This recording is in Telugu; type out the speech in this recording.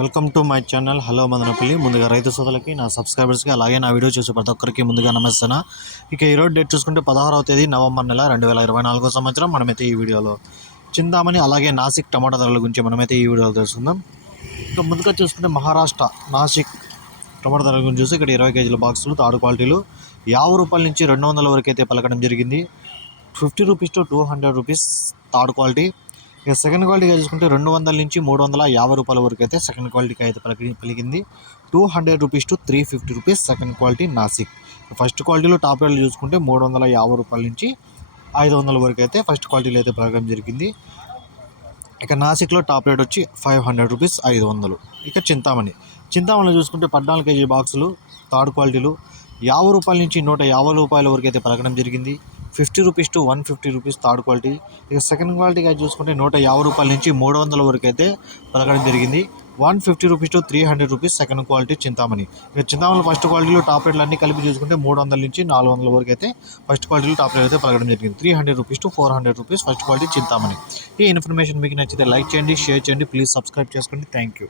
Welcome to my channel. Hello Madanapalle. ముందుగా రైతు సోదరులకి నా సబ్స్క్రైబర్స్కి అలాగే నా వీడియో చూసే ప్రతి ఒక్కరికి ముందుగా నమస్తాను ఇక ఈరోజు డేట్ చూసుకుంటే పదహారవ తేదీ నవంబర్ నెల రెండు వేల ఇరవై నాలుగో సంవత్సరం. మనమైతే ఈ వీడియోలో చిందామని అలాగే నాసిక్ టమాటా ధరల గురించి మనమైతే ఈ వీడియోలో తెలుసుకుందాం. ఇక ముందుగా చూసుకుంటే మహారాష్ట్ర నాసిక్ టమాటా ధరల గురించి చూసి ఇక్కడ ఇరవై కేజీల బాక్సులు తాడు క్వాలిటీలు. యాభై రూపాయల నుంచి రెండు వందల వరకు అయితే పలకడం జరిగింది. Fifty rupees to two hundred rupees third quality. ఇక సెకండ్ క్వాలిటీగా చూసుకుంటే రెండు వందల నుంచి మూడు వందల యాభై రూపాయల వరకు అయితే సెకండ్ క్వాలిటీకి అయితే పలికి పలికింది. Two hundred rupees to three fifty rupees second quality Nashik. First క్వాలిటీలో టాప్ రేట్లు చూసుకుంటే మూడు వందల యాభై రూపాయల నుంచి ఐదు వందల వరకు అయితే ఫస్ట్ క్వాలిటీలో అయితే పలకడం జరిగింది. ఇక నాసిక్లో టాప్ రేట్ వచ్చి ఫైవ్ హండ్రెడ్ రూపీస్ ఐదు వందలు. ఇక చింతామణి. చింతామణిలో చూసుకుంటే పద్నాలుగు కేజీ బాక్సులు థర్డ్ క్వాలిటీలు యాభై రూపాయల నుంచి నూట యాభై రూపాయల వరకు అయితే పలకడం జరిగింది. Fifty rupees to one fifty rupees third quality. ఇక సెకండ్ క్వాలిటీగా చూసుకుంటే నూట యాభై రూపాయల నుంచి మూడు వందల వరకు అయితే పలకడం జరిగింది. One fifty rupees to three hundred rupees second quality Chintamani. ఇక చింతామణి ఫస్ట్ క్వాలిటీలో టాప్ రేట్లు అన్ని కలిపి చూసుకుంటే మూడు వందల నుంచి నాలుగు వందల వరకు అయితే ఫస్ట్ క్వాలిటీలో టాప్ రేట్ అయితే పలకడం జరిగింది. Three hundred rupees to four hundred rupees first quality Chintamani. ఈ ఇన్ఫర్మేషన్ మీకు నచ్చితే లైక్ చేయండి షేర్ చేయండి ప్లీజ్ సబ్స్క్రైబ్ చేసుకోండి. Thank you.